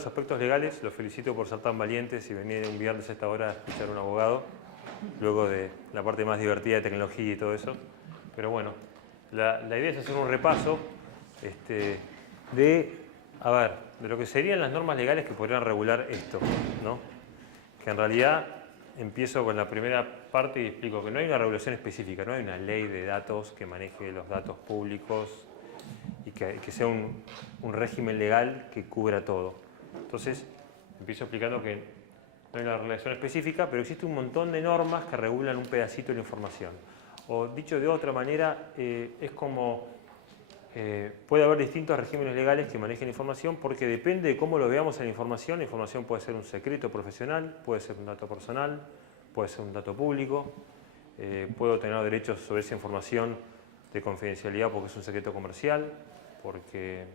los aspectos legales, los felicito por ser tan valientes y venir un viernes a esta hora a escuchar a un abogado, luego de la parte más divertida de tecnología y todo eso. Pero bueno, la idea es hacer un repaso de lo que serían las normas legales que podrían regular esto, ¿no? Que en realidad empiezo con la primera parte y explico que no hay una regulación específica, no hay una ley de datos que maneje los datos públicos y que sea un régimen legal que cubra todo. Entonces, empiezo explicando que no hay una regulación específica, pero existe un montón de normas que regulan un pedacito de la información. O dicho de otra manera, es como puede haber distintos regímenes legales que manejen información porque depende de cómo lo veamos en la información puede ser un secreto profesional, puede ser un dato personal, puede ser un dato público, puedo tener derechos sobre esa información de confidencialidad porque es un secreto comercial, porque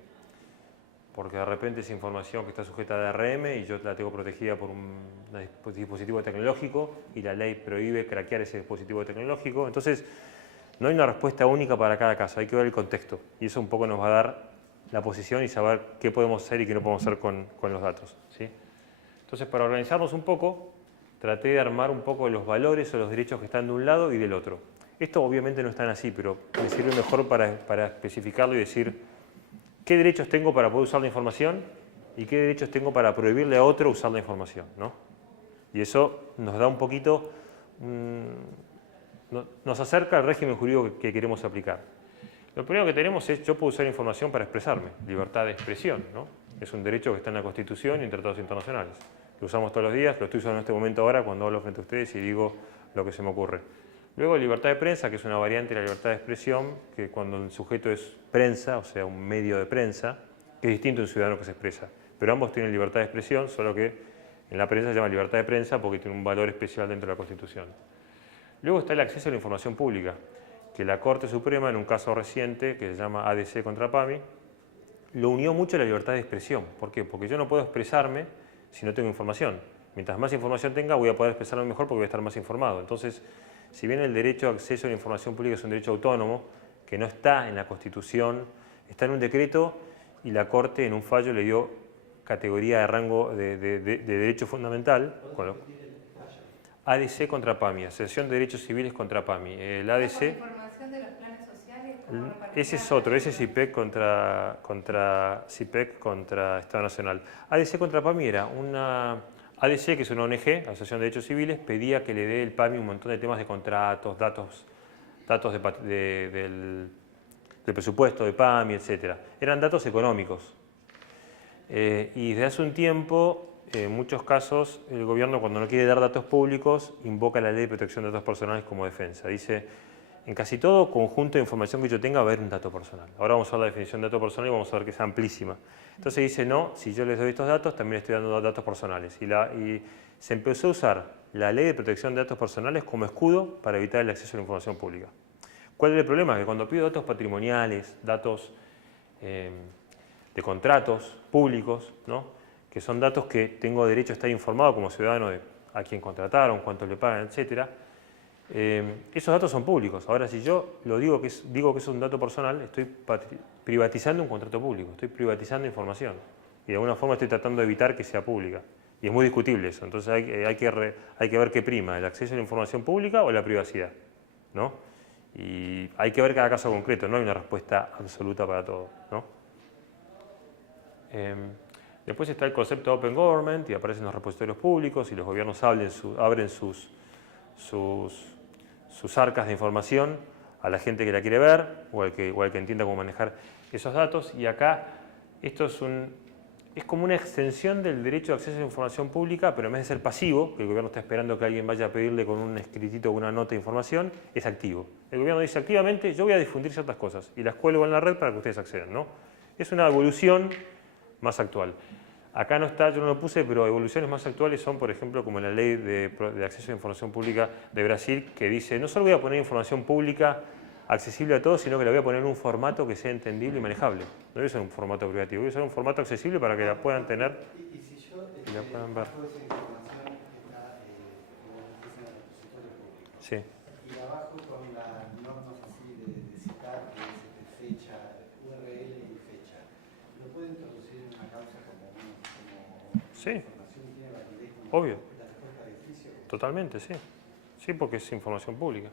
de repente es información que está sujeta a DRM y yo la tengo protegida por un dispositivo tecnológico y la ley prohíbe craquear ese dispositivo tecnológico. Entonces, no hay una respuesta única para cada caso, hay que ver el contexto y eso un poco nos va a dar la posición y saber qué podemos hacer y qué no podemos hacer con los datos, ¿sí? Entonces, para organizarnos un poco, traté de armar un poco los valores o los derechos que están de un lado y del otro. Esto obviamente no es tan así, pero me sirve mejor para especificarlo y decir qué derechos tengo para poder usar la información y qué derechos tengo para prohibirle a otro usar la información, ¿no? Y eso nos da un poquito, nos acerca al régimen jurídico que queremos aplicar. Lo primero que tenemos es, yo puedo usar información para expresarme, libertad de expresión, ¿no? Es un derecho que está en la Constitución y en tratados internacionales. Lo usamos todos los días, lo estoy usando en este momento ahora cuando hablo frente a ustedes y digo lo que se me ocurre. Luego libertad de prensa, que es una variante de la libertad de expresión, que cuando el sujeto es prensa, o sea, un medio de prensa, que es distinto a un ciudadano que se expresa. Pero ambos tienen libertad de expresión, solo que en la prensa se llama libertad de prensa porque tiene un valor especial dentro de la Constitución. Luego está el acceso a la información pública, que la Corte Suprema, en un caso reciente que se llama ADC contra PAMI, lo unió mucho a la libertad de expresión. ¿Por qué? Porque yo no puedo expresarme si no tengo información. Mientras más información tenga, voy a poder expresarme mejor porque voy a estar más informado. Entonces, si bien el derecho a acceso a la información pública es un derecho autónomo, que no está en la Constitución, está en un decreto y la Corte en un fallo le dio categoría de rango de derecho fundamental. ADC contra PAMI, Asociación de Derechos Civiles contra PAMI. El ADC, información de los planes sociales, ese es otro, ese es CIPEC contra Estado Nacional. ADC contra PAMI era una... ADC, que es una ONG, Asociación de Derechos Civiles, pedía que le dé el PAMI un montón de temas de contratos, datos del presupuesto de PAMI, etc. Eran datos económicos. Y desde hace un tiempo, en muchos casos, el gobierno cuando no quiere dar datos públicos, invoca la Ley de Protección de Datos Personales como defensa. Dice, en casi todo conjunto de información que yo tenga va a haber un dato personal. Ahora vamos a ver la definición de dato personal y vamos a ver que es amplísima. Entonces dice, no, si yo les doy estos datos, también estoy dando datos personales. Y se empezó a usar la Ley de Protección de Datos Personales como escudo para evitar el acceso a la información pública. ¿Cuál es el problema? Que cuando pido datos patrimoniales, datos de contratos públicos, ¿no? Que son datos que tengo derecho a estar informado como ciudadano de a quién contrataron, cuánto le pagan, etc. Esos datos son públicos. Ahora, si yo digo que es un dato personal, estoy privatizando un contrato público, estoy privatizando información. Y de alguna forma estoy tratando de evitar que sea pública. Y es muy discutible eso. Entonces hay que ver qué prima, el acceso a la información pública o la privacidad, ¿no? Y hay que ver cada caso concreto, no hay una respuesta absoluta para todo, ¿no? Después está el concepto de Open Government y aparecen los repositorios públicos y los gobiernos abren sus arcas de información a la gente que la quiere ver o al que entienda cómo manejar esos datos. Y acá esto es como una extensión del derecho de acceso a la información pública, pero en vez de ser pasivo, que el gobierno está esperando que alguien vaya a pedirle con un escritito o una nota de información, es activo. El gobierno dice activamente, yo voy a difundir ciertas cosas y las cuelgo en la red para que ustedes accedan, ¿no? Es una evolución más actual. Acá no está, yo no lo puse, pero evoluciones más actuales son, por ejemplo, como la ley de acceso a la información pública de Brasil, que dice, no solo voy a poner información pública accesible a todos, sino que la voy a poner en un formato que sea entendible y manejable. No voy a usar un formato privativo, voy a usar un formato accesible para que la puedan tener y si yo y la puedan ver. toda esa información está en el repositorio público. Sí. Y abajo con las normas así de citar, que dice fecha, URL y fecha. ¿Lo puede introducir en una causa como Sí, ¿La información tiene validez como obvio, la respuesta de juicio? totalmente, sí. Sí, porque es información pública.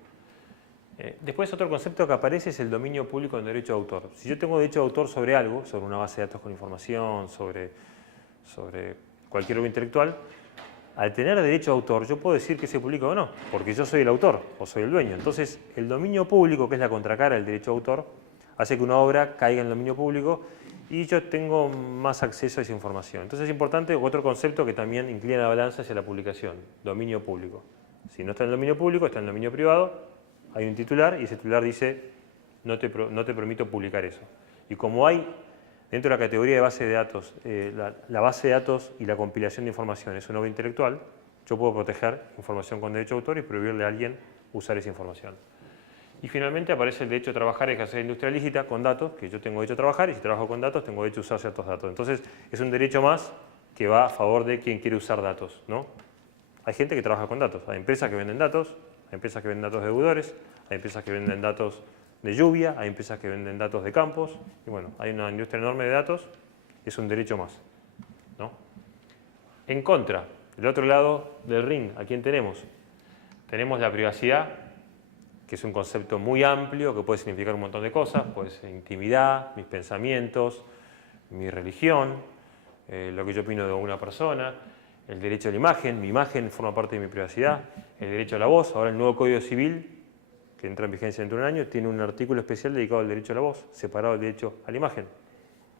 Después otro concepto que aparece es el dominio público en derecho de autor. Si yo tengo derecho de autor sobre algo, sobre una base de datos con información, sobre cualquier obra intelectual, al tener derecho de autor yo puedo decir que se publica o no, porque yo soy el autor o soy el dueño. Entonces el dominio público, que es la contracara del derecho de autor, hace que una obra caiga en el dominio público y yo tengo más acceso a esa información. Entonces es importante otro concepto que también inclina la balanza hacia la publicación, dominio público. Si no está en el dominio público, está en el dominio privado, hay un titular y ese titular dice no te permito publicar eso. Y como hay dentro de la categoría de base de datos, la base de datos y la compilación de información es una obra intelectual, yo puedo proteger información con derecho de autor y prohibirle a alguien usar esa información. Y finalmente aparece el derecho a trabajar y ejercer industria lícita con datos, que yo tengo derecho a trabajar y si trabajo con datos tengo derecho a usar ciertos datos. Entonces es un derecho más que va a favor de quien quiere usar datos, ¿no? Hay gente que trabaja con datos, hay empresas que venden datos, hay empresas que venden datos de deudores, hay empresas que venden datos de lluvia, hay empresas que venden datos de campos, y bueno, hay una industria enorme de datos, es un derecho más, ¿no? En contra, del otro lado del ring, ¿a quién tenemos? Tenemos la privacidad, que es un concepto muy amplio, que puede significar un montón de cosas, puede ser intimidad, mis pensamientos, mi religión, lo que yo opino de una persona, el derecho a la imagen, mi imagen forma parte de mi privacidad, el derecho a la voz, ahora el nuevo Código Civil, que entra en vigencia dentro de un año, tiene un artículo especial dedicado al derecho a la voz, separado del derecho a la imagen.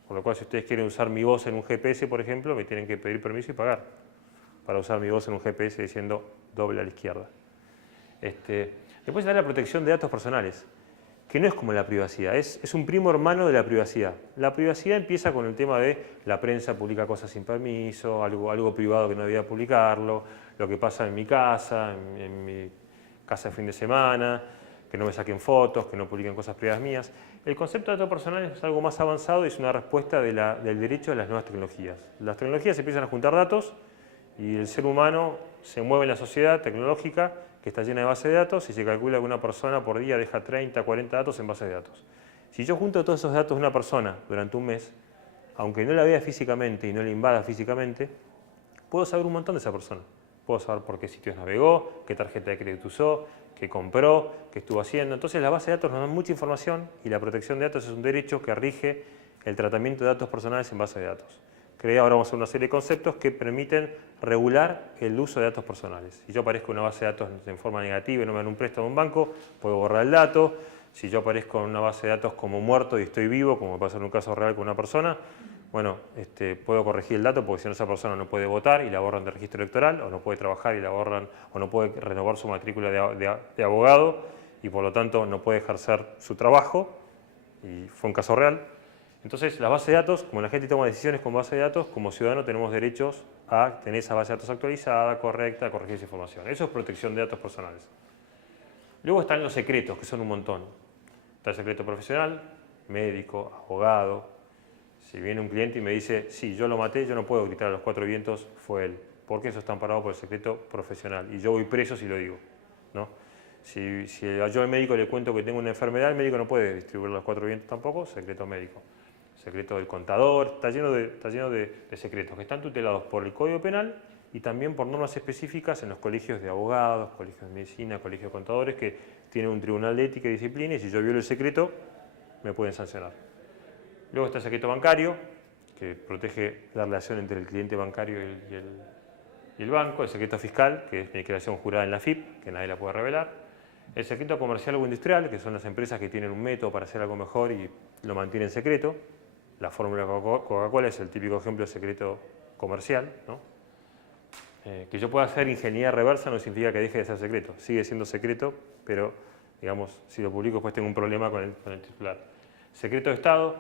Por lo cual, si ustedes quieren usar mi voz en un GPS, por ejemplo, me tienen que pedir permiso y pagar para usar mi voz en un GPS diciendo doble a la izquierda. Después está la protección de datos personales, que no es como la privacidad, es un primo hermano de la privacidad. La privacidad empieza con el tema de la prensa publica cosas sin permiso, algo privado que no debía publicarlo, lo que pasa en mi casa, en mi casa de fin de semana, que no me saquen fotos, que no publiquen cosas privadas mías. El concepto de datos personales es algo más avanzado y es una respuesta del derecho a las nuevas tecnologías. Las tecnologías empiezan a juntar datos y el ser humano se mueve en la sociedad tecnológica que está llena de bases de datos y se calcula que una persona por día deja 30, 40 datos en bases de datos. Si yo junto todos esos datos de una persona durante un mes, aunque no la vea físicamente y no la invada físicamente, puedo saber un montón de esa persona. Puedo saber por qué sitios navegó, qué tarjeta de crédito usó, qué compró, qué estuvo haciendo. Entonces las bases de datos nos dan mucha información y la protección de datos es un derecho que rige el tratamiento de datos personales en bases de datos. Ahora vamos a hacer una serie de conceptos que permiten regular el uso de datos personales. Si yo aparezco en una base de datos en forma negativa y no me dan un préstamo en un banco, puedo borrar el dato. Si yo aparezco en una base de datos como muerto y estoy vivo, como pasa en un caso real con una persona, bueno, puedo corregir el dato porque si no esa persona no puede votar y la borran del registro electoral, o no puede trabajar y la borran, o no puede renovar su matrícula de abogado y por lo tanto no puede ejercer su trabajo, y fue un caso real. Entonces, las bases de datos, como la gente toma decisiones con base de datos, como ciudadano tenemos derechos a tener esa base de datos actualizada, correcta, a corregir esa información. Eso es protección de datos personales. Luego están los secretos, que son un montón. Está el secreto profesional, médico, abogado. Si viene un cliente y me dice, sí, yo lo maté, yo no puedo gritar a los cuatro vientos, fue él. Porque eso está amparado por el secreto profesional. Y yo voy preso si lo digo, ¿no? Si yo al médico le cuento que tengo una enfermedad, el médico no puede distribuir a los cuatro vientos tampoco, secreto médico. Secreto del contador, está lleno de secretos que están tutelados por el Código Penal y también por normas específicas en los colegios de abogados, colegios de medicina, colegios de contadores que tienen un tribunal de ética y disciplina y si yo violo el secreto me pueden sancionar. Luego está el secreto bancario, que protege la relación entre el cliente bancario y el banco. El secreto fiscal, que es mi declaración jurada en la FIP, que nadie la puede revelar. El secreto comercial o industrial, que son las empresas que tienen un método para hacer algo mejor y lo mantienen secreto. La fórmula Coca-Cola es el típico ejemplo de secreto comercial, ¿no? Que yo pueda hacer ingeniería reversa no significa que deje de ser secreto. Sigue siendo secreto, pero digamos, si lo publico después tengo un problema con el titular. Secreto de Estado,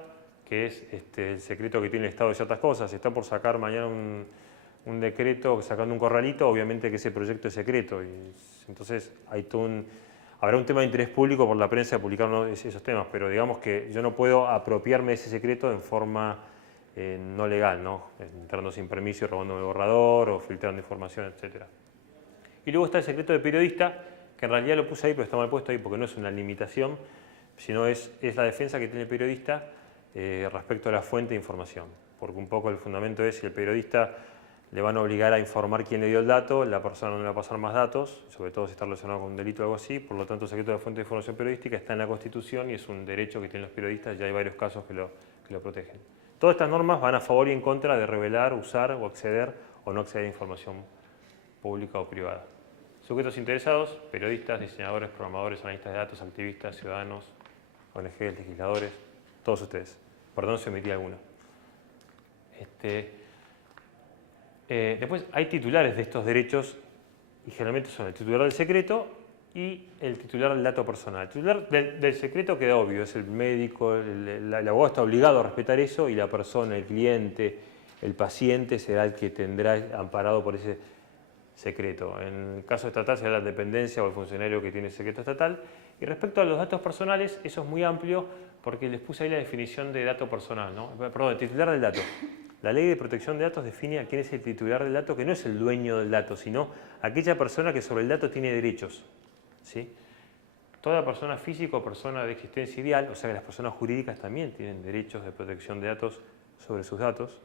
que es el secreto que tiene el Estado de ciertas cosas. Si está por sacar mañana un decreto sacando un corralito, obviamente que ese proyecto es secreto. Y entonces habrá un tema de interés público por la prensa de publicar esos temas, pero digamos que yo no puedo apropiarme de ese secreto en forma no legal, ¿no? Entrando sin permiso y robándome el borrador o filtrando información, etc. Y luego está el secreto de periodista, que en realidad lo puse ahí, pero está mal puesto ahí porque no es una limitación, sino es la defensa que tiene el periodista respecto a la fuente de información. Porque un poco el fundamento es si el periodista le van a obligar a informar quién le dio el dato, la persona no le va a pasar más datos, sobre todo si está relacionado con un delito o algo así, por lo tanto el secreto de fuente de información periodística está en la Constitución y es un derecho que tienen los periodistas, ya hay varios casos que lo protegen. Todas estas normas van a favor y en contra de revelar, usar o acceder o no acceder a información pública o privada. Sujetos interesados, periodistas, diseñadores, programadores, analistas de datos, activistas, ciudadanos, ONG, legisladores, todos ustedes. Perdón si omití alguno. Después hay titulares de estos derechos y generalmente son el titular del secreto y el titular del dato personal. El titular del secreto queda obvio, es el médico, el abogado está obligado a respetar eso y la persona, el cliente, el paciente será el que tendrá amparado por ese secreto. En el caso estatal será la dependencia o el funcionario que tiene secreto estatal. Y respecto a los datos personales, eso es muy amplio porque les puse ahí la definición de dato personal, ¿no? Perdón, el titular del dato. La ley de protección de datos define a quién es el titular del dato, que no es el dueño del dato, sino aquella persona que sobre el dato tiene derechos, ¿sí? Toda persona física o persona de existencia ideal, o sea que las personas jurídicas también tienen derechos de protección de datos sobre sus datos,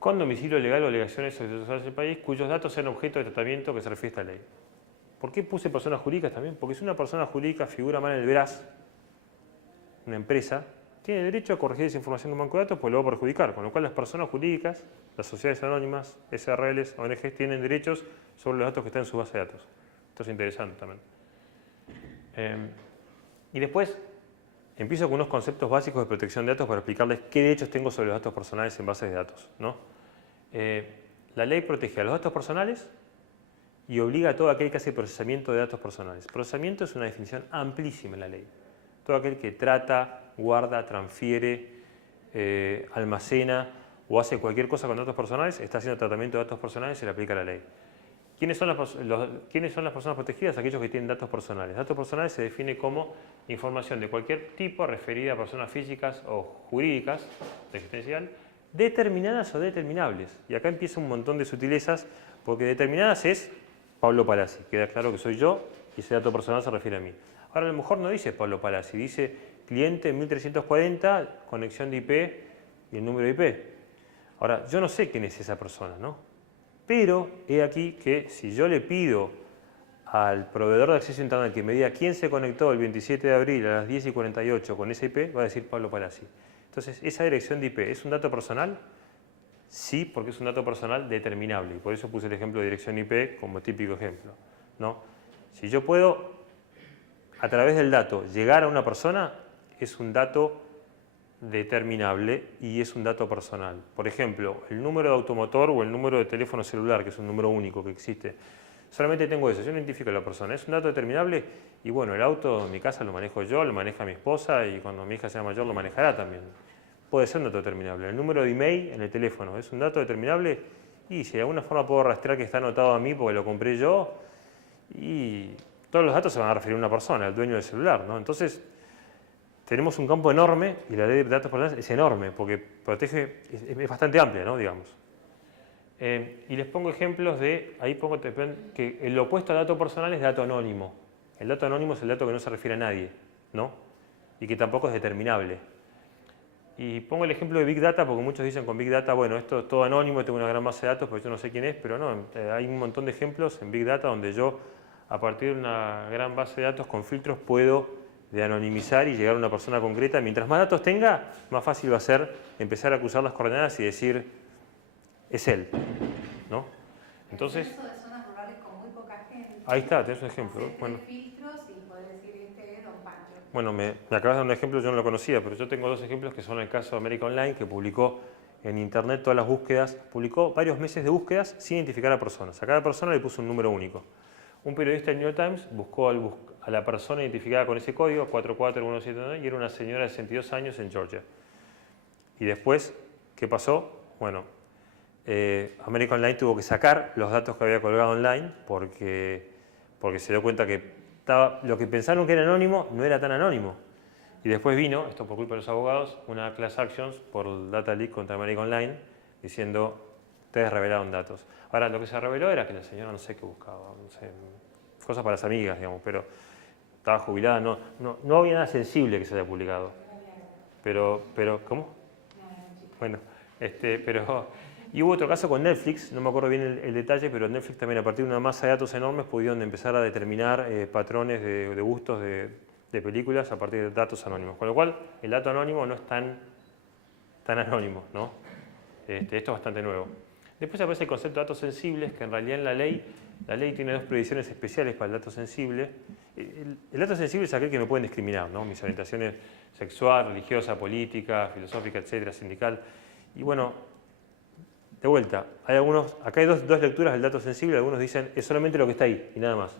con domicilio legal o obligaciones sociales del país, cuyos datos sean objeto de tratamiento que se refiere a esta ley. ¿Por qué puse personas jurídicas también? Porque si una persona jurídica figura mal en el BRAS, una empresa, tiene derecho a corregir esa información de un banco de datos, pues lo va a perjudicar. Con lo cual las personas jurídicas, las sociedades anónimas, SRLs, ONGs, tienen derechos sobre los datos que están en su base de datos. Esto es interesante también. Y después empiezo con unos conceptos básicos de protección de datos para explicarles qué derechos tengo sobre los datos personales en bases de datos, ¿no? La ley protege a los datos personales y obliga a todo aquel que hace procesamiento de datos personales. Procesamiento es una definición amplísima en la ley. Todo aquel que trata, guarda, transfiere, almacena o hace cualquier cosa con datos personales, está haciendo tratamiento de datos personales y se le aplica la ley. ¿Quiénes son las personas protegidas? Aquellos que tienen datos personales. Datos personales se define como información de cualquier tipo referida a personas físicas o jurídicas de existencial, determinadas o determinables. Y acá empieza un montón de sutilezas, porque determinadas es Pablo Palazzi. Queda claro que soy yo y ese dato personal se refiere a mí. Ahora a lo mejor no dice Pablo Palazzi, dice cliente 1340, conexión de IP y el número de IP. Ahora, yo no sé quién es esa persona, ¿no? Pero he aquí que si yo le pido al proveedor de acceso a Internet que me diga quién se conectó el 27 de abril a las 10:48 con ese IP, va a decir Pablo Palazzi. Entonces, ¿esa dirección de IP es un dato personal? Sí, porque es un dato personal determinable. Y por eso puse el ejemplo de dirección IP como típico ejemplo, ¿no? Si yo puedo, a través del dato, llegar a una persona, es un dato determinable y es un dato personal. Por ejemplo, el número de automotor o el número de teléfono celular, que es un número único que existe. Solamente tengo eso, yo no identifico a la persona. Es un dato determinable y bueno, el auto en mi casa lo manejo yo, lo maneja mi esposa y cuando mi hija sea mayor lo manejará también. Puede ser un dato determinable. El número de email en el teléfono es un dato determinable y si de alguna forma puedo rastrear que está anotado a mí porque lo compré yo y todos los datos se van a referir a una persona, al dueño del celular, ¿no? Entonces, tenemos un campo enorme y la ley de datos personales es enorme porque protege, es bastante amplia, ¿no? Digamos. Y les pongo ejemplos de, ahí pongo que el opuesto a dato personal es dato anónimo. El dato anónimo es el dato que no se refiere a nadie, ¿no? Y que tampoco es determinable. Y pongo el ejemplo de Big Data porque muchos dicen con Big Data, bueno, esto es todo anónimo, tengo una gran base de datos, pero yo no sé quién es, pero no, hay un montón de ejemplos en Big Data donde yo, a partir de una gran base de datos con filtros, puedo de anonimizar y llegar a una persona concreta. Mientras más datos tenga, más fácil va a ser empezar a cruzar las coordenadas y decir, es él, ¿no? Entonces, El censo de zonas rurales con muy poca gente. Ahí está, tenés un ejemplo. Hacer Bueno, filtros y poder decir este es Don Pancho. bueno, me acabas de dar un ejemplo, yo no lo conocía, pero yo tengo dos ejemplos que son el caso de América Online, que publicó en internet todas las búsquedas, publicó varios meses de búsquedas sin identificar a personas. A cada persona le puso un número único. Un periodista del New York Times buscó a la persona identificada con ese código, 44179, y era una señora de 62 años en Georgia. Y después, ¿qué pasó? Bueno, América Online tuvo que sacar los datos que había colgado online porque se dio cuenta que lo que pensaron que era anónimo no era tan anónimo. Y después vino, esto por culpa de los abogados, una class actions por data leak contra América Online diciendo, ustedes revelaron datos. Ahora, lo que se reveló era que la señora no sé qué buscaba, no sé, cosas para las amigas, digamos, pero estaba jubilada, no había nada sensible que se haya publicado. Pero ¿cómo? Bueno, pero Y hubo otro caso con Netflix, no me acuerdo bien el detalle, pero Netflix también a partir de una masa de datos enormes pudieron empezar a determinar patrones de gustos de películas a partir de datos anónimos. Con lo cual, el dato anónimo no es tan anónimo, ¿no? Esto es bastante nuevo. Después aparece el concepto de datos sensibles, que en realidad en la ley tiene dos previsiones especiales para el dato sensible. El dato sensible es aquel que me pueden discriminar, ¿no? Mis orientaciones sexual, religiosa, política, filosófica, etcétera, sindical. Y bueno, de vuelta, acá hay dos lecturas del dato sensible. Algunos dicen es solamente lo que está ahí y nada más.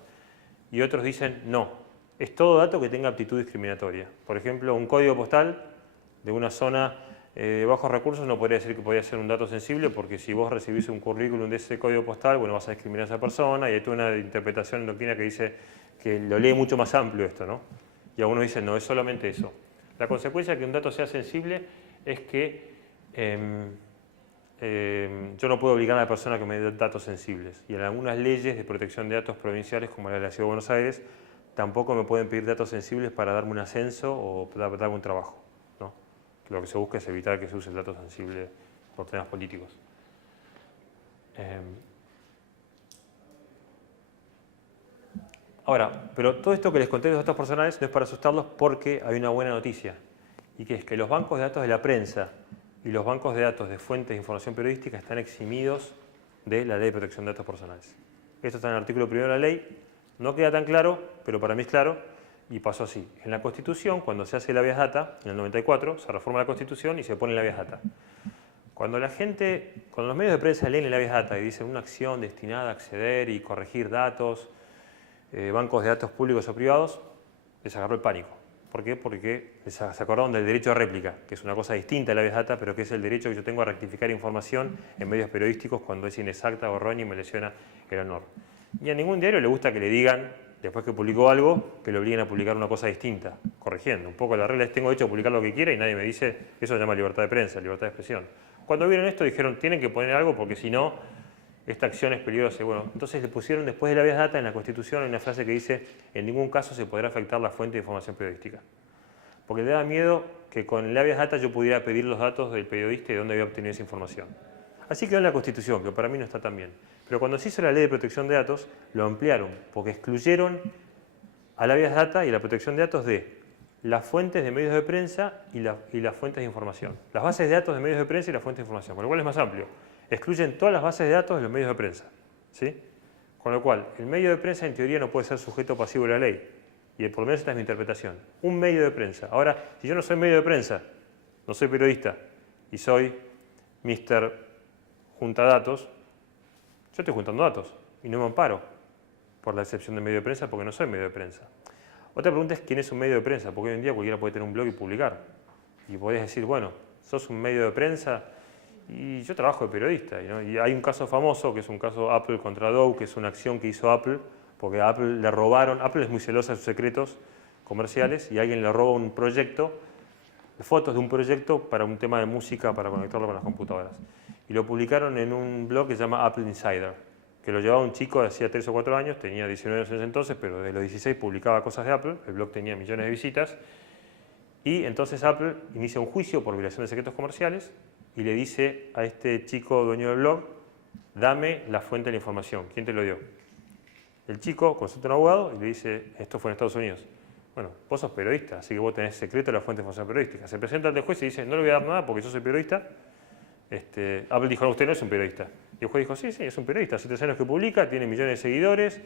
Y otros dicen no, es todo dato que tenga aptitud discriminatoria. Por ejemplo, un código postal de una zona de bajos recursos no podría decir que podría ser un dato sensible, porque si vos recibís un currículum de ese código postal, bueno, vas a discriminar a esa persona, y hay toda una interpretación en doctrina que dice que lo lee mucho más amplio esto, ¿no? Y algunos dicen no, es solamente eso. La consecuencia de que un dato sea sensible es que yo no puedo obligar a la persona a que me dé datos sensibles. Y en algunas leyes de protección de datos provinciales, como la de la Ciudad de Buenos Aires, tampoco me pueden pedir datos sensibles para darme un ascenso o para darme un trabajo, ¿no? Lo que se busca es evitar que se use el dato sensible por temas políticos. Ahora, pero todo esto que les conté de los datos personales no es para asustarlos, porque hay una buena noticia, y que es que los bancos de datos de la prensa y los bancos de datos de fuentes de información periodística están eximidos de la Ley de Protección de Datos Personales. Esto está en el artículo 1 de la ley, no queda tan claro, pero para mí es claro, y pasó así. En la Constitución, cuando se hace el habeas data, en el 94, se reforma la Constitución y se pone el habeas data. Cuando los medios de prensa leen el habeas data y dicen una acción destinada a acceder y corregir datos, bancos de datos públicos o privados, les agarró el pánico. ¿Por qué? Porque se acordaron del derecho de réplica, que es una cosa distinta al habeas data, pero que es el derecho que yo tengo a rectificar información en medios periodísticos cuando es inexacta o errónea y me lesiona el honor. Y a ningún diario le gusta que le digan, después que publicó algo, que le obliguen a publicar una cosa distinta, corrigiendo. Un poco la regla es: tengo derecho a publicar lo que quiera, y nadie me dice, eso se llama libertad de prensa, libertad de expresión. Cuando vieron esto dijeron, tienen que poner algo porque si no, esta acción es peligrosa. Y bueno, entonces le pusieron, después del habeas data, en la Constitución hay una frase que dice: en ningún caso se podrá afectar la fuente de información periodística. Porque le da miedo que con el habeas data yo pudiera pedir los datos del periodista y de dónde había obtenido esa información. Así quedó en la Constitución, que para mí no está tan bien. Pero cuando se hizo la Ley de Protección de Datos, lo ampliaron, porque excluyeron al habeas data y la protección de datos de las fuentes de medios de prensa y las fuentes de información. Las bases de datos de medios de prensa y las fuentes de información, con lo cual es más amplio. Excluyen todas las bases de datos de los medios de prensa, ¿sí? Con lo cual, el medio de prensa en teoría no puede ser sujeto pasivo de la ley. Y por lo menos esta es mi interpretación. Un medio de prensa. Ahora, si yo no soy medio de prensa, no soy periodista, y soy Mr. Junta Datos, yo estoy juntando datos y no me amparo por la excepción de medio de prensa, porque no soy medio de prensa. Otra pregunta es: ¿quién es un medio de prensa? Porque hoy en día cualquiera puede tener un blog y publicar. Y podés decir, bueno, sos un medio de prensa y yo trabajo de periodista. ¿No? Y hay un caso famoso, que es un caso Apple contra Dow, que es una acción que hizo Apple, porque a Apple le robaron. Apple es muy celosa de sus secretos comerciales, y alguien le roba un proyecto, fotos de un proyecto para un tema de música, para conectarlo con las computadoras. Y lo publicaron en un blog que se llama Apple Insider, que lo llevaba un chico de hacía 3 o 4 años, tenía 19 años en ese entonces, pero de los 16 publicaba cosas de Apple, el blog tenía millones de visitas, y entonces Apple inicia un juicio por violación de secretos comerciales y le dice a este chico dueño del blog: dame la fuente de la información, ¿quién te lo dio? El chico consulta a un abogado y le dice: esto fue en Estados Unidos. Bueno, vos sos periodista, así que vos tenés secreto de la fuente de información periodística. Se presenta ante el juez y dice: no le voy a dar nada porque yo soy periodista. Apple dijo: no, usted no es un periodista. Y el juez dijo: sí, es un periodista, hace 3 años que publica, tiene millones de seguidores,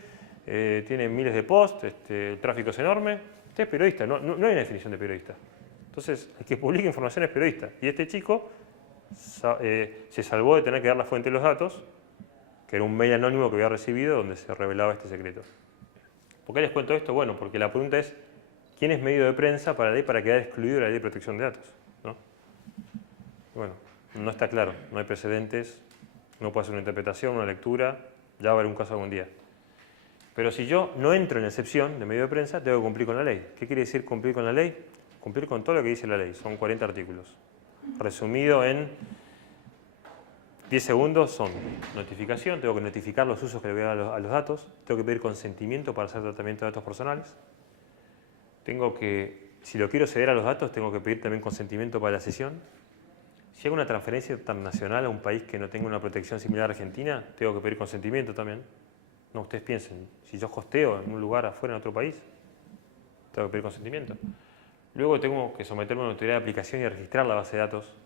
tiene miles de posts, el tráfico es enorme. Usted es periodista, no hay una definición de periodista. Entonces, el que publica información es periodista. Y este chico se salvó de tener que dar la fuente de los datos, que era un mail anónimo que había recibido donde se revelaba este secreto. ¿Por qué les cuento esto? Bueno, porque la pregunta es: ¿quién es medio de prensa para la ley, para quedar excluido de la Ley de Protección de Datos? ¿No? Bueno, no está claro, no hay precedentes, no puedo hacer una interpretación, una lectura, ya va a haber un caso algún día. Pero si yo no entro en la excepción de medio de prensa, tengo que cumplir con la ley. ¿Qué quiere decir cumplir con la ley? Cumplir con todo lo que dice la ley. Son 40 artículos. Resumido en 10 segundos son: notificación, tengo que notificar los usos que le voy a dar a los datos, tengo que pedir consentimiento para hacer tratamiento de datos personales, tengo que, si lo quiero ceder a los datos, tengo que pedir también consentimiento para la cesión. Si hago una transferencia internacional a un país que no tenga una protección similar a Argentina, tengo que pedir consentimiento también. No, ustedes piensen, si yo hosteo en un lugar afuera, en otro país, tengo que pedir consentimiento. Luego tengo que someterme a una autoridad de aplicación y registrar la base de datos.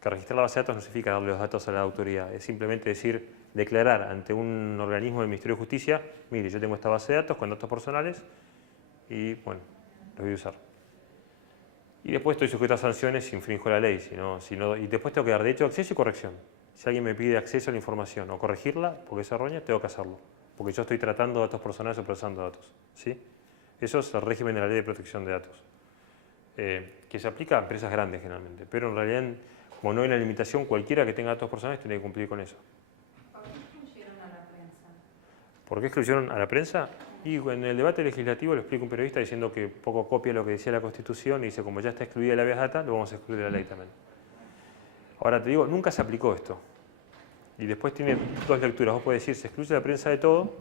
Que registrar la base de datos no significa darle los datos a la autoridad, es simplemente decir, declarar ante un organismo del Ministerio de Justicia, mire, yo tengo esta base de datos con datos personales y, bueno, los voy a usar. Y después estoy sujeto a sanciones si infrinjo la ley, y después tengo que dar derecho de acceso y corrección. Si alguien me pide acceso a la información o corregirla porque es errónea, tengo que hacerlo. Porque yo estoy tratando datos personales o procesando datos. ¿Sí? Eso es el régimen de la Ley de Protección de Datos. Que se aplica a empresas grandes generalmente. Pero en realidad, como no hay una limitación, cualquiera que tenga datos personales tiene que cumplir con eso. ¿Por qué excluyeron a la prensa? ¿Por qué excluyeron a la prensa? Y en el debate legislativo lo explica un periodista diciendo que poco copia lo que decía la Constitución y dice, como ya está excluida la habeas data, lo vamos a excluir de la ley también. Ahora te digo, nunca se aplicó esto. Y después tiene dos lecturas. Vos podés decir, se excluye la prensa de todo,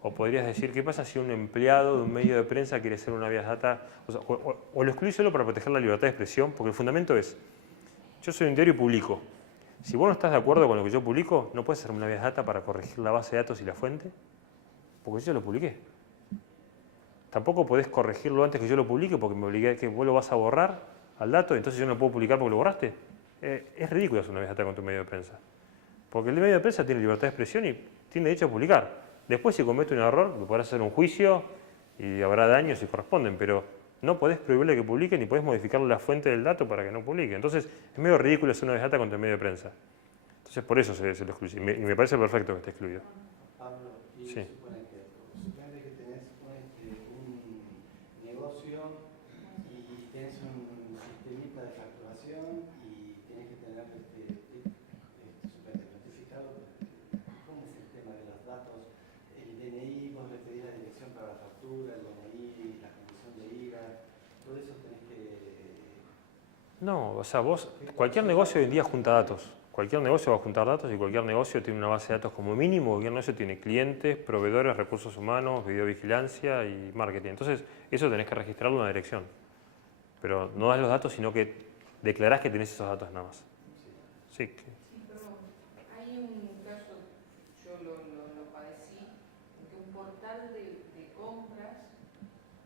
o podrías decir, ¿qué pasa si un empleado de un medio de prensa quiere hacer una habeas data? O lo excluye solo para proteger la libertad de expresión, porque el fundamento es, yo soy un diario y publico. Si vos no estás de acuerdo con lo que yo publico, no puedes hacer una habeas data para corregir la base de datos y la fuente, porque yo lo publiqué. Tampoco podés corregirlo antes que yo lo publique porque me obligué a que vos lo vas a borrar al dato, entonces yo no lo puedo publicar porque lo borraste. Es ridículo hacer una habeas data con tu medio de prensa. Porque el medio de prensa tiene libertad de expresión y tiene derecho a publicar. Después, si comete un error, lo podrás hacer un juicio y habrá daños si corresponden, pero no podés prohibirle que publique ni podés modificarle la fuente del dato para que no publique. Entonces, es medio ridículo hacer una habeas data contra el medio de prensa. Entonces, por eso se lo excluye. Y me parece perfecto que esté excluido. Pablo, y Sí. suponete que tenés un negocio y tenés un sistemita de facturación y tenés que tener notificado cómo es el tema de los datos, el DNI, vos le pedís la dirección para la factura, el DNI, la comisión de IVA, todo eso tenés que... No, o sea, cualquier negocio hoy en día junta datos. Cualquier negocio va a juntar datos y cualquier negocio tiene una base de datos como mínimo. Cualquier negocio tiene clientes, proveedores, recursos humanos, videovigilancia y marketing. Entonces, eso tenés que registrarlo en una dirección. Pero no das los datos, sino que declarás que tenés esos datos nada más. Sí. Sí, pero hay un caso, yo lo padecí, en que un portal de compras,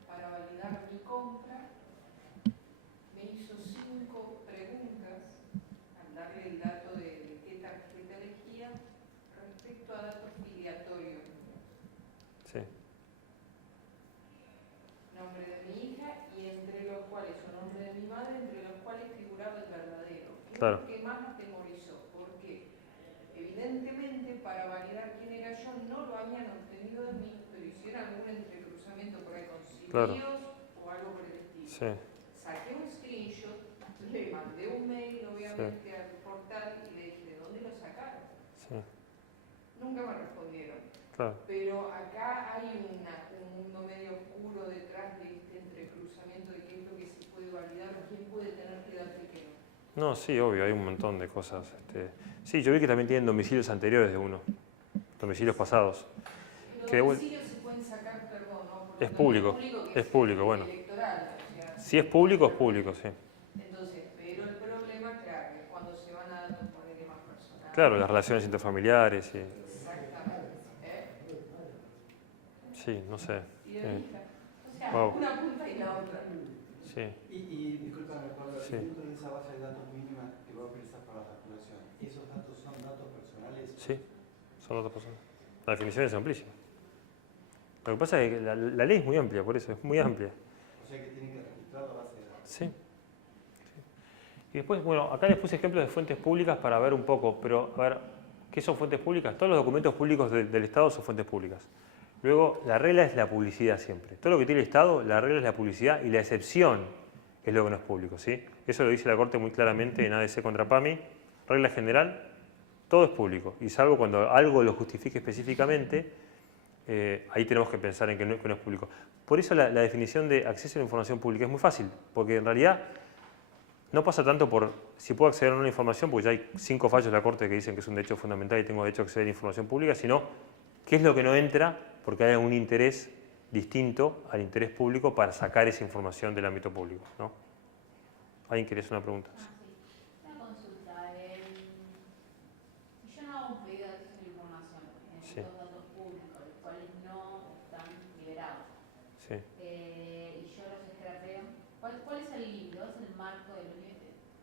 para validar mi compra, me hizo 5 preguntas al darle el dato de qué tarjeta elegía respecto a datos filiatorios. Sí. Nombre de mi hija y entre los cuales, o nombre de mi madre, entre los cuales figuraba el verdadero. ¿Qué Claro. es lo que más atemorizó? Porque evidentemente para validar quién era yo no lo habían obtenido de mí, pero hicieron algún entrecruzamiento por ahí con Claro. CIDIOS o algo por el estilo. Sí. Saqué un screenshot, le mandé un mail obviamente al portal y le dije, ¿de dónde lo sacaron? Sí. Nunca me respondieron. Claro. Pero acá hay un mundo medio oscuro detrás de este entrecruzamiento de qué es lo que se puede validar, quién puede tener qué dato y qué no. No, sí, obvio, hay un montón de cosas. Sí, yo vi que también tienen domicilios anteriores de uno, domicilios pasados. Los Que, domicilios se pueden sacar, perdón, ¿no? Por Es lo público, que es público, el bueno. electoral, o sea, Si es público, sí. entonces, pero el problema, claro, es cuando se van a datos por ahí más personales. Claro, las relaciones interfamiliares y... Exactamente. Sí, no sé. Y de hija. O sea, Wow. una punta y la otra. Sí. Y discúlpame, Pablo, Sí. dentro de esa base de datos mínima que vos utilizás para la facturación, ¿esos datos son datos personales? Sí, son otras personas. La definición es amplísima. Lo que pasa es que la ley es muy amplia, por eso, es muy amplia. O sea que tienen que registrar la base de datos. Sí. Y después, bueno, acá les puse ejemplos de fuentes públicas para ver un poco, pero a ver, ¿qué son fuentes públicas? Todos los documentos públicos del Estado son fuentes públicas. Luego, la regla es la publicidad siempre. Todo lo que tiene el Estado, la regla es la publicidad y la excepción es lo que no es público, ¿sí? Eso lo dice la Corte muy claramente en ADC contra PAMI. Regla general, todo es público. Y salvo cuando algo lo justifique específicamente, ahí tenemos que pensar en que no es público. Por eso la definición de acceso a la información pública es muy fácil, porque en realidad no pasa tanto por si puedo acceder a una información, porque ya hay 5 fallos de la Corte que dicen que es un derecho fundamental y tengo derecho a acceder a información pública, sino qué es lo que no entra porque hay un interés distinto al interés público para sacar esa información del ámbito público, ¿no? ¿Alguien quiere hacer una pregunta? Una consulta. marco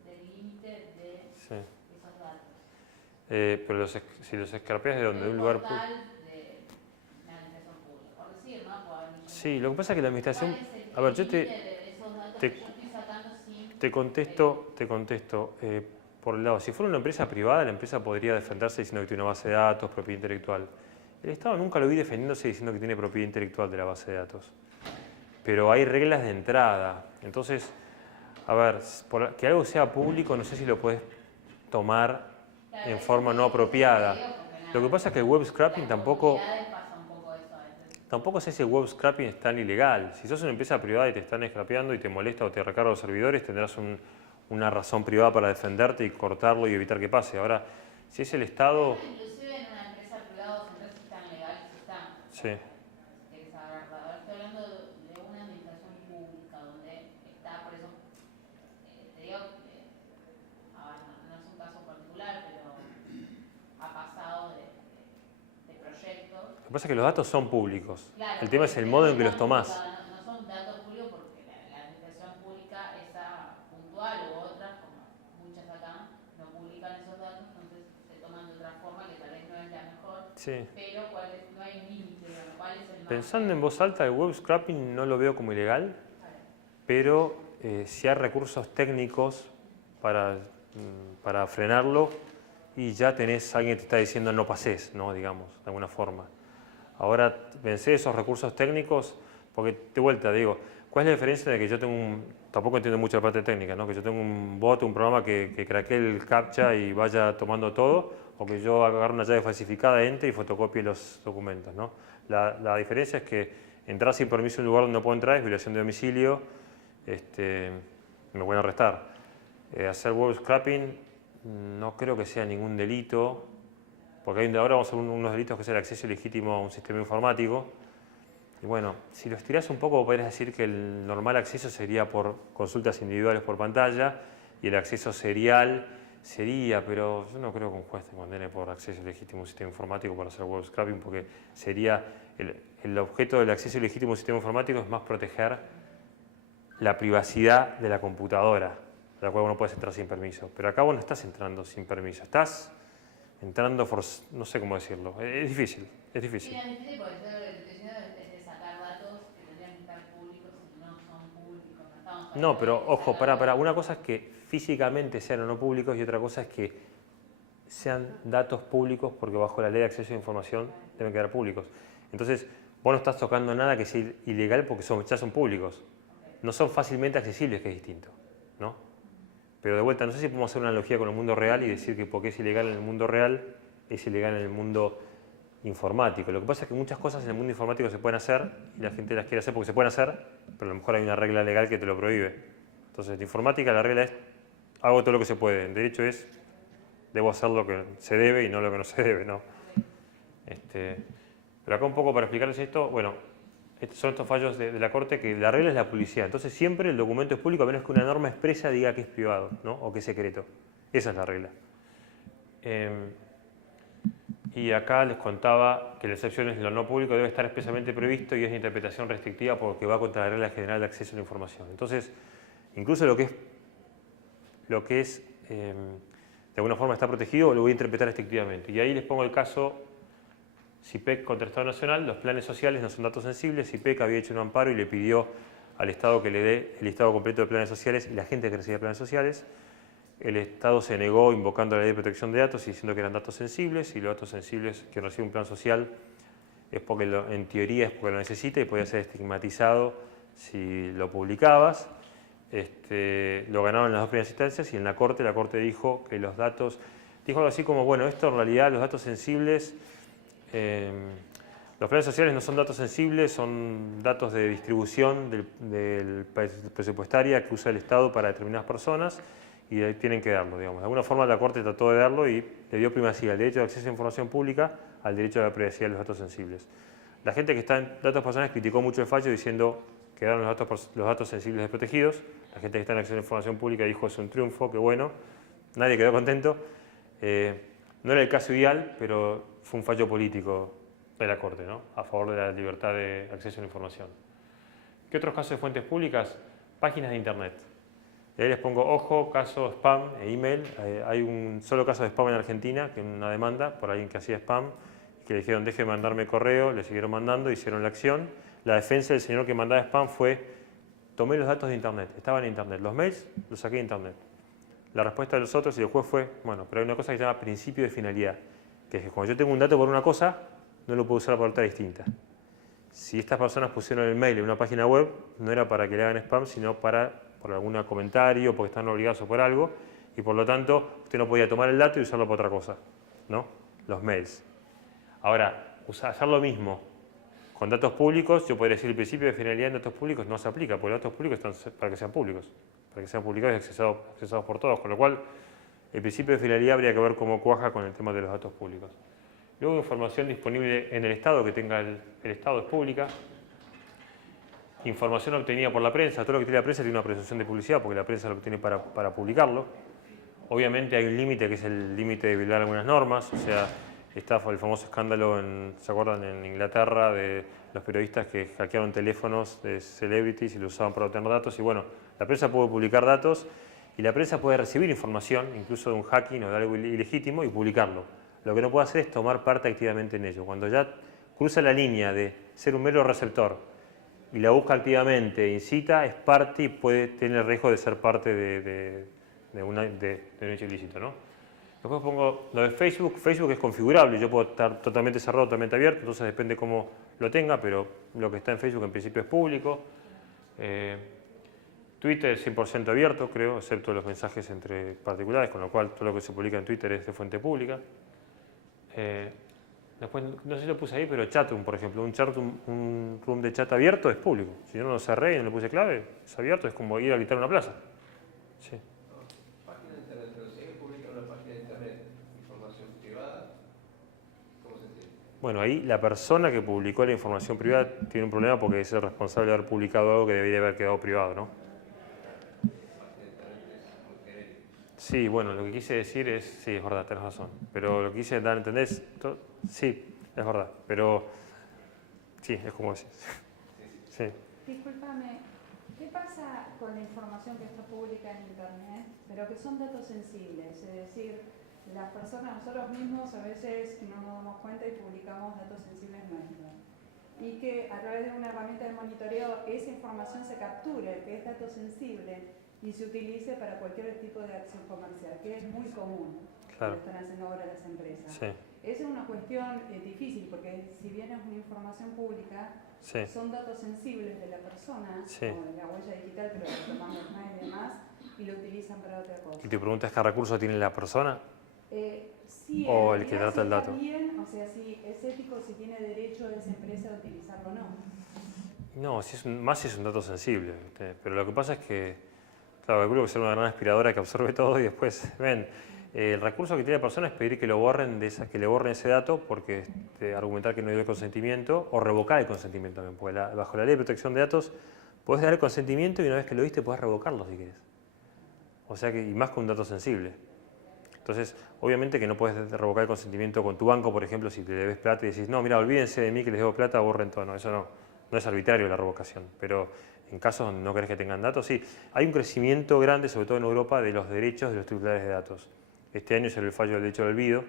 del límite de Sí. esos datos. Pero si los escarpeas de donde, de un El lugar... portal de la administración pública, por decir, ¿no? Puede haber millones. Sí, lo que pasa es que la administración... ¿Cuál es el A ver, yo límite de esos datos te- que yo estoy sacando sin... te contesto. Por el lado, si fuera una empresa privada, la empresa podría defenderse diciendo que tiene una base de datos, propiedad intelectual. El Estado nunca lo vi defendiéndose diciendo que tiene propiedad intelectual de la base de datos. Pero hay reglas de entrada. Entonces, a ver, que algo sea público, no sé si lo puedes tomar Claro, en eso forma sí, no eso apropiada. te digo porque Lo que nada, pasa es que el web scraping las tampoco... comunidades pasa un poco eso a veces. Tampoco sé si el web scraping es tan ilegal. Si sos una empresa privada y te están scrapeando y te molesta o te recarga los servidores, tendrás una razón privada para defenderte y cortarlo y evitar que pase. Ahora, si es el Estado... Inclusive en una empresa privada o empresas tan legales que están. Sí. Si querés saber, ahora estoy hablando de una administración pública donde está, por eso te digo que, a ver, no es un caso particular, pero ha pasado de proyectos. Lo que pasa es que los datos son públicos. Claro, El tema es el modo en que los tomás. no son datos públicos porque la administración pública, esa puntual u otras, como muchas acá, no publican esos datos, entonces se toman de otra forma que tal vez no es la mejor, Sí. pero no hay un límite, digamos, ¿cuál es el margen? Pensando en voz alta, el web scraping no lo veo como ilegal, pero si hay recursos técnicos para frenarlo y ya tenés alguien que te está diciendo no pases, ¿no? Digamos, de alguna forma. Ahora pensé esos recursos técnicos, porque de vuelta digo, ¿cuál es la diferencia de que yo tengo tampoco entiendo mucho la parte técnica, ¿no? Que yo tengo un bot, un programa que craquee el CAPTCHA y vaya tomando todo, o que yo agarre una llave falsificada, entre y fotocopie los documentos, ¿no? La diferencia es que entrar sin permiso en un lugar donde no puedo entrar es violación de domicilio, me pueden arrestar. Hacer web scraping no creo que sea ningún delito, porque ahora vamos a ver unos delitos que es el acceso ilegítimo a un sistema informático. Y bueno, si lo estirás un poco podrías decir que el normal acceso sería por consultas individuales por pantalla y el acceso serial sería, pero yo no creo que un juez te condene por acceso ilegítimo a un sistema informático por hacer web scraping, porque sería el objeto del acceso ilegítimo a un sistema informático es más proteger la privacidad de la computadora, a la cual uno puede entrar sin permiso. Pero acá vos no estás entrando sin permiso, estás entrando, no sé cómo decirlo, es difícil, es difícil. Sí, es difícil porque yo lo que estoy diciendo es de sacar datos que tendrían que estar públicos y no son públicos. No, estamos No, pero hablando de ojo, sacar para. Una cosa es que físicamente sean o no públicos y otra cosa es que sean datos públicos porque bajo la ley de acceso a información deben quedar públicos. Entonces, vos no estás tocando nada que sea ilegal porque ya son públicos. No son fácilmente accesibles, que es distinto, ¿no? Pero de vuelta, no sé si podemos hacer una analogía con el mundo real y decir que porque es ilegal en el mundo real, es ilegal en el mundo informático. Lo que pasa es que muchas cosas en el mundo informático se pueden hacer y la gente las quiere hacer porque se pueden hacer, pero a lo mejor hay una regla legal que te lo prohíbe. Entonces, en informática la regla es, hago todo lo que se puede. En derecho es, debo hacer lo que se debe y no lo que no se debe, ¿no? Pero acá un poco para explicarles esto, bueno, son estos fallos de la Corte que la regla es la publicidad. Entonces siempre el documento es público a menos que una norma expresa diga que es privado, ¿no? O que es secreto. Esa es la regla. Y acá les contaba que la excepción es lo no público debe estar expresamente previsto y es de interpretación restrictiva porque va contra la regla general de acceso a la información. Entonces, incluso lo que es de alguna forma está protegido lo voy a interpretar restrictivamente. Y ahí les pongo el caso CIPEC contra el Estado Nacional. Los planes sociales no son datos sensibles. CIPEC había hecho un amparo y le pidió al Estado que le dé el listado completo de planes sociales y la gente que recibía planes sociales. El Estado se negó invocando la ley de protección de datos y diciendo que eran datos sensibles, y los datos sensibles que recibe un plan social es porque en teoría es porque lo necesita y podía ser estigmatizado si lo publicabas. Lo ganaron en las dos primeras instancias y en la Corte dijo que los datos, dijo algo así como, bueno, esto en realidad los datos sensibles, los planes sociales no son datos sensibles, son datos de distribución del presupuestaria que usa el Estado para determinadas personas y tienen que darlo, digamos. De alguna forma la Corte trató de darlo y le dio primacía al derecho de acceso a información pública al derecho a la privacidad de los datos sensibles. La gente que está en datos personales criticó mucho el fallo diciendo que quedaron los datos sensibles desprotegidos. La gente que está en acceso a información pública dijo es un triunfo, qué bueno. Nadie quedó contento. No era el caso ideal, pero fue un fallo político de la Corte, ¿no? A favor de la libertad de acceso a la información. ¿Qué otros casos de fuentes públicas? Páginas de Internet. Y ahí les pongo, ojo, caso spam e email. Hay un solo caso de spam en Argentina, que es una demanda por alguien que hacía spam, que le dijeron, deje de mandarme correo, le siguieron mandando, hicieron la acción. La defensa del señor que mandaba spam fue, tomé los datos de Internet, estaban en Internet. Los mails los saqué de Internet. La respuesta de los otros y el juez fue, bueno, pero hay una cosa que se llama principio de finalidad, que es que cuando yo tengo un dato por una cosa, no lo puedo usar para otra distinta. Si estas personas pusieron el mail en una página web, no era para que le hagan spam, sino para por algún comentario, porque están obligados o por algo, y por lo tanto usted no podía tomar el dato y usarlo para otra cosa, ¿no? Los mails. Ahora, hacer lo mismo con datos públicos, yo podría decir el principio de finalidad en datos públicos no se aplica, porque los datos públicos están para que sean públicos, para que sean publicados y accesados por todos, con lo cual el principio de finalidad habría que ver cómo cuaja con el tema de los datos públicos. Luego, información disponible en el Estado, que tenga el Estado es pública. Información obtenida por la prensa, todo lo que tiene la prensa tiene una presunción de publicidad, porque la prensa lo tiene para publicarlo. Obviamente hay un límite, que es el límite de violar algunas normas, o sea, está el famoso escándalo, ¿se acuerdan? En Inglaterra, de los periodistas que hackearon teléfonos de celebrities y los usaban para obtener datos. Y bueno, la prensa puede publicar datos y la prensa puede recibir información, incluso de un hacking o de algo ilegítimo, y publicarlo. Lo que no puede hacer es tomar parte activamente en ello. Cuando ya cruza la línea de ser un mero receptor y la busca activamente, incita, es parte y puede tener el riesgo de ser parte de un hecho ilícito, ¿no? Después pongo lo de Facebook. Facebook es configurable, yo puedo estar totalmente cerrado, totalmente abierto, entonces depende cómo lo tenga, pero lo que está en Facebook en principio es público. Twitter es 100% abierto, creo, excepto los mensajes entre particulares, con lo cual todo lo que se publica en Twitter es de fuente pública. Después, no sé si lo puse ahí, pero Chatroom, por ejemplo, un room de chat abierto es público. Si yo no lo cerré y no le puse clave, es abierto, es como ir a visitar una plaza. Sí. Página de internet, pero si alguien publica en una página de internet información privada, ¿cómo se entiende? Bueno, ahí la persona que publicó la información privada tiene un problema porque es el responsable de haber publicado algo que debería haber quedado privado, ¿no? Sí, bueno, lo que quise decir es, sí, es verdad, tenés razón, pero lo que quise dar a entender es, sí, es verdad, pero sí, es como decís. Sí. Discúlpame, ¿qué pasa con la información que está pública en Internet, pero que son datos sensibles? Es decir, las personas, nosotros mismos a veces no nos damos cuenta y publicamos datos sensibles nuestros. Y que a través de una herramienta de monitoreo esa información se capture, que es dato sensible, y se utilice para cualquier tipo de acción comercial, que es muy común, Claro. lo están haciendo ahora las empresas. Sí. Esa es una cuestión difícil, porque si bien es una información pública, Sí. son datos sensibles de la persona, Sí. o la huella digital, pero tomando más y demás, y lo utilizan para otra cosa. ¿Y te preguntas qué recurso tiene la persona? Sí, O en el que realidad trata el si dato. está bien, o sea, si es ético, si tiene derecho esa empresa a utilizarlo o no. No, más si es un dato sensible, ¿viste? Pero lo que pasa es que, claro, calculo que será una gran aspiradora que absorbe todo y después, ven, el recurso que tiene la persona es pedir que lo borren que le borren ese dato, porque argumentar que no dio el consentimiento, o revocar el consentimiento también, porque bajo la ley de protección de datos podés dar el consentimiento y una vez que lo diste podés revocarlo si querés. O sea que, y más con un dato sensible. Entonces, obviamente que no puedes revocar el consentimiento con tu banco, por ejemplo, si te debes plata y decís, no, mira, olvídense de mí que les debo plata, borren todo. No, eso no es arbitrario la revocación, pero en casos donde no querés que tengan datos, sí. Hay un crecimiento grande, sobre todo en Europa, de los derechos de los titulares de datos. Este año salió el fallo del derecho del olvido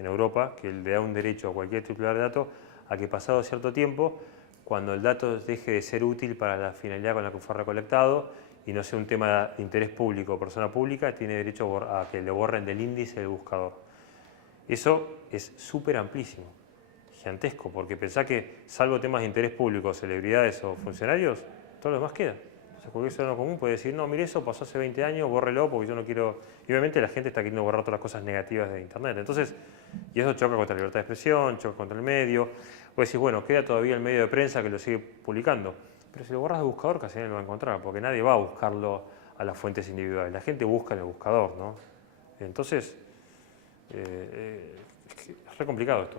en Europa, que le da un derecho a cualquier titular de datos a que pasado cierto tiempo, cuando el dato deje de ser útil para la finalidad con la que fue recolectado y no sea un tema de interés público o persona pública, tiene derecho a que le borren del índice del buscador. Eso es súper amplísimo, gigantesco, porque pensá que salvo temas de interés público, celebridades o funcionarios, todo lo demás queda. Entonces cualquier ciudadano común puede decir, no, mire, eso pasó hace 20 años, bórrelo porque yo no quiero... Y obviamente la gente está queriendo borrar todas las cosas negativas de Internet. Entonces, y eso choca contra la libertad de expresión, choca contra el medio. O decís, bueno, queda todavía el medio de prensa que lo sigue publicando. Pero si lo borras de buscador casi nadie lo va a encontrar, porque nadie va a buscarlo a las fuentes individuales. La gente busca en el buscador, ¿no? Entonces, es re complicado esto.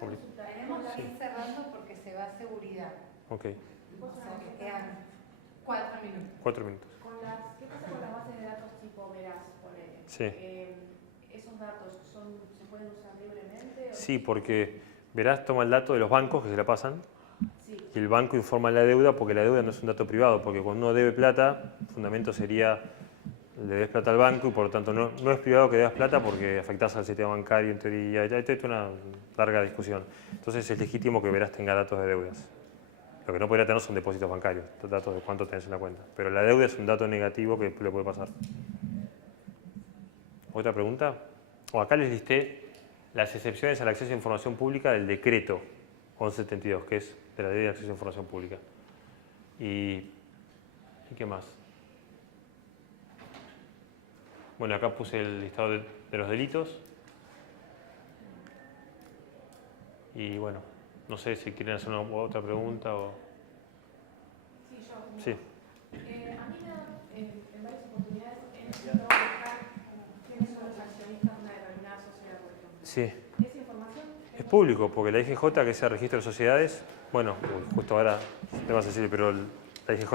Tenemos que ir cerrando porque se va a seguridad. Ok, O sea que quedan 4 minutos. 4 minutos. ¿Qué pasa con las bases de datos tipo Veraz, ponele? Sí. ¿Esos datos se pueden usar libremente? Sí, porque Veraz toma el dato de los bancos que se la pasan Sí. y el banco informa la deuda porque la deuda no es un dato privado, porque cuando uno debe plata, el fundamento sería le des plata al banco y por lo tanto no es privado que debas plata porque afectás al sistema bancario en teoría. Hay toda una larga discusión. Entonces es legítimo que Veraz tenga datos de deudas. Lo que no podría tener son depósitos bancarios, datos de cuánto tenés en la cuenta. Pero la deuda es un dato negativo que le puede pasar. ¿Otra pregunta? Acá les listé las excepciones al acceso a información pública del decreto 1172, que es de la Ley de Acceso a Información Pública. ¿Y qué más? Bueno, acá puse el listado de los delitos. Y bueno, no sé si quieren hacer otra pregunta o... Sí, yo. Sí. A mí me da, en varias oportunidades, he necesitado buscar quiénes son los accionistas de una determinada sociedad, por ejemplo. Sí. ¿Esa información? Es público, porque la IGJ, que es el registro de sociedades, bueno, justo ahora te vas a decir, pero la IGJ,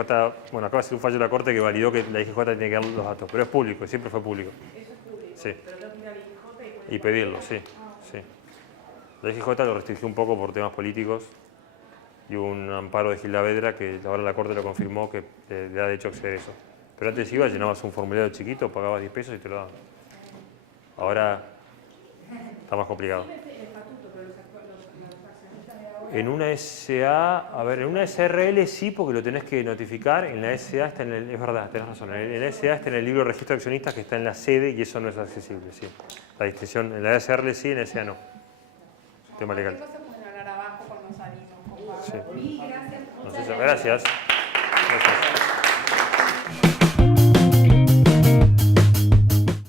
bueno, acaba de ser un fallo de la Corte que validó que la IGJ tiene que dar los datos, pero es público, siempre fue público. Eso es público, Sí. pero tengo que ir a la IGJ Y pedirlo, sí, sí. La IGJ lo restringió un poco por temas políticos y hubo un amparo de Gilavedra que ahora la Corte lo confirmó que le da derecho a acceder a eso. Pero antes ibas, llenabas un formulario chiquito, pagabas 10 pesos y te lo daban. Ahora está más complicado. En una SA, a ver, en una SRL sí, porque lo tenés que notificar. En la SA está en el, es verdad, tenés razón. En la SA está en el libro de registro de accionistas que está en la sede y eso no es accesible, sí. La distinción, en la SRL sí, en la SA no. Tema legal. Cualquier cosa pueden hablar abajo cuando salimos, compadre. Sí. Gracias. Entonces, gracias.